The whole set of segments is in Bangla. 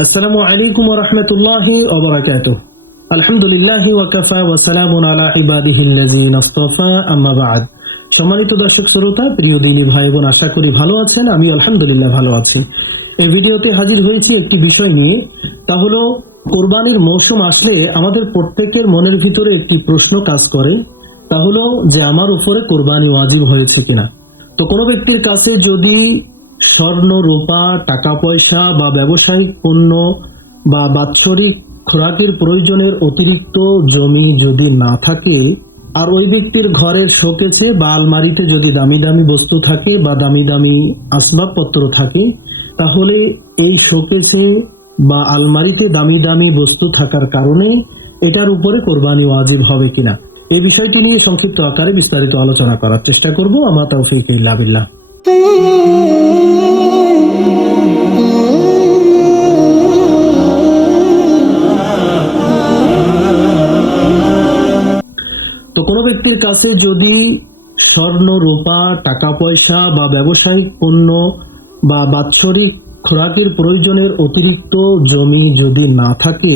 আসসালামু আলাইকুম রহমতুল্লাহি ওবরাকাত আলহামদুলিল্লাহ ওয়াকাফা ওয়াসালামুন আলা ইবাদিহিল্লাযিনা ইসতাফা আম্মা বা'দ। সম্মানিত দর্শক শ্রোতা, প্রিয় দিনী ভাই বোন আশা করি ভালো আছেন আমি আলহামদুলিল্লাহ ভালো আছি। এই ভিডিওতে হাজির হয়েছি একটি বিষয় নিয়ে, তা হলো কোরবানির মৌসুম আসলে আমাদের প্রত্যেকের মনের ভিতরে একটি প্রশ্ন কাজ করে, তা হলো যে আমার উপরে কোরবানি ওয়াজিব হয়েছে কিনা। তো কোনো ব্যক্তির কাছে যদি স্বর্ণ রূপা টাকা পয়সা বা ব্যবসায়িক পণ্য বা বাৎসরিক খোরাকের প্রয়োজনের অতিরিক্ত জমি যদি না থাকে, আর ওই ব্যক্তির ঘরের শোকেছে বা আলমারিতে যদি দামি দামি বস্তু থাকে বা দামি দামি আসবাবপত্র থাকে, তাহলে এই শোকেছে বা আলমারিতে দামি দামি বস্তু থাকার কারণে এটার উপরে কোরবানি ওয়াজিব হবে কিনা? এই বিষয়টি নিয়ে সংক্ষিপ্ত আকারে বিস্তারিত আলোচনা করার চেষ্টা করব। আমা তৌফিক ইল্লা বিল্লাহ। তো কোনো ব্যক্তির কাছে যদি স্বর্ণ, রূপা টাকা পয়সা বা ব্যবসায়িক পণ্য বা বাৎসরিক খোরাকের প্রয়োজনের অতিরিক্ত জমি যদি না থাকে,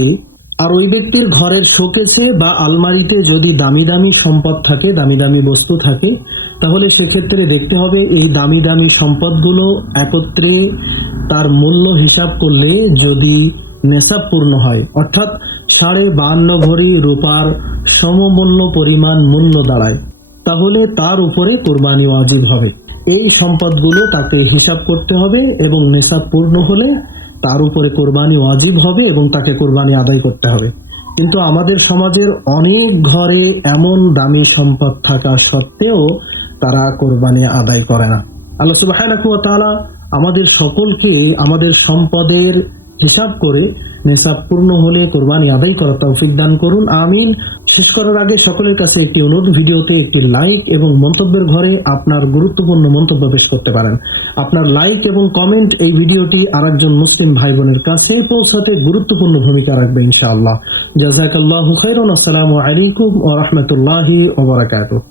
আর ওই ব্যক্তির ঘরের শোকেছে বা আলমারিতে যদি দামি দামি সম্পদ থাকে, দামি দামি বস্তু থাকে তাহলে সেক্ষেত্রে দেখতে হবে এই দামি দামি সম্পদগুলো একত্রে তার মূল্য হিসাব করলে যদি নেশাব পূর্ণ হয়, অর্থাৎ সাড়ে বাহান্ন ভরি রূপার সমমূল্য পরিমাণ মূল্য দাঁড়ায়, তাহলে তার উপরে কোরবানি ওয়াজিব হবে। এই সম্পদগুলো তাকে হিসাব করতে হবে এবং নেশাব পূর্ণ হলে তার উপরে কোরবানি ওয়াজিব হবে এবং তাকে কোরবানি আদায় করতে হবে। কিন্তু আমাদের সমাজের অনেক ঘরে এমন দামি সম্পদ থাকা সত্ত্বেও তারা কোরবানি আদায় করে না। আল্লাহ সুবহানাহু ওয়া তাআলা আমাদের সকলকে আমাদের সম্পদের হিসাব করে নেশাব পূর্ণ হলে কোরবানি আদায় করার তৌফিক দান করুন, আমিন। শেষ করার আগে সকলের কাছে একটি অনুরোধ, ভিডিওতে একটি লাইক এবং মন্তব্যের ঘরে আপনার গুরুত্বপূর্ণ মন্তব্য পেশ করতে পারেন। আপনার লাইক এবং কমেন্ট এই ভিডিওটি আরেকজন মুসলিম ভাই বোনের কাছে পৌঁছাতে গুরুত্বপূর্ণ ভূমিকা রাখবে, ইনশাআল্লাহ। জাজাকাল্লাহু খাইরুন, আসসালামু আলাইকুম ওয়া রাহমাতুল্লাহি ওয়া বারাকাতুহু।